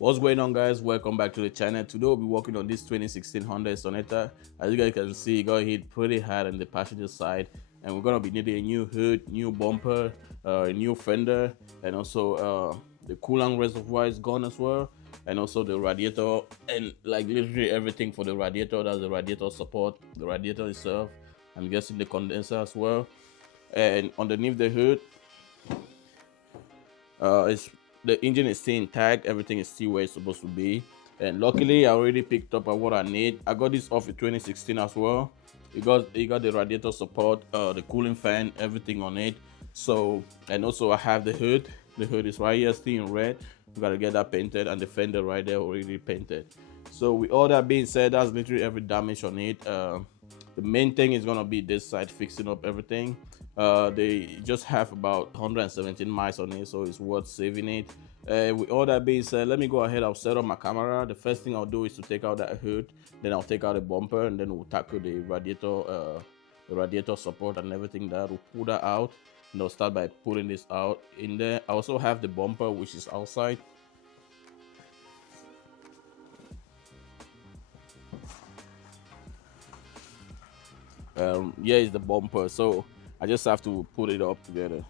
What's going on, guys? Welcome back to the channel. Today we'll be working on this 2016 Honda Sonata. As you guys can see, it got hit pretty hard on the passenger side, and we're gonna be needing a new hood, new bumper, a new fender, and also the coolant reservoir is gone as well, and also the radiator, and like literally everything for the radiator. That's the radiator support, the radiator itself. I'm guessing the condenser as well, and underneath the hood, it's the engine is still intact, everything is still where it's supposed to be. And luckily I already picked up what I need. I got this off in 2016 as well. It got the radiator support, the cooling fan, everything on it. So, and also I have the hood. The hood is right here still in red. We gotta get that painted, and the fender right there already painted. So with all that being said, that's literally every damage on it. The main thing is gonna be this side, fixing up everything. They just have about 117 miles on it, so it's worth saving it. With all that being said, let me go ahead. I'll set up my camera. The first thing I'll do is to take out that hood, then I'll take out the bumper, and then we'll tackle the radiator support and everything. That we'll pull that out, and I'll start by pulling this out in there. I also have the bumper, which is outside. Yeah, it's the bumper, so I just have to put it up together.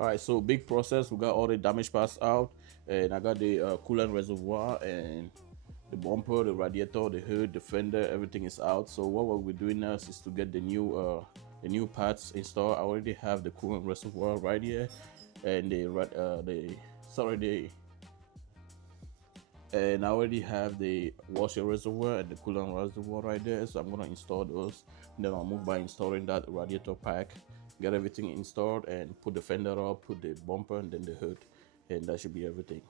All right, so big process. We got all the damage parts out, and I got the coolant reservoir and the bumper, the radiator, the hood, the fender, everything is out. So what we're doing now is to get the new parts installed. I already have the coolant reservoir right here, and the sorry the and I already have the washer reservoir and the coolant reservoir right there. So I'm gonna install those. And then I'll move by installing that radiator pack, get everything installed, and put the fender up, put the bumper, and then the hood, and that should be everything.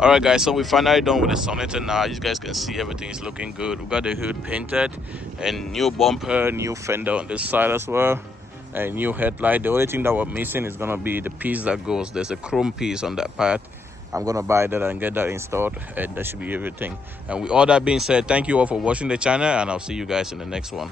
All right, guys. So we finally done with the Sonata now. You guys can see everything is looking good. We got the hood painted, and new bumper, new fender on this side as well, and new headlight. The only thing that we're missing is gonna be the piece that goes. There's a chrome piece on that part. I'm gonna buy that and get that installed, and that should be everything. And with all that being said, thank you all for watching the channel, and I'll see you guys in the next one.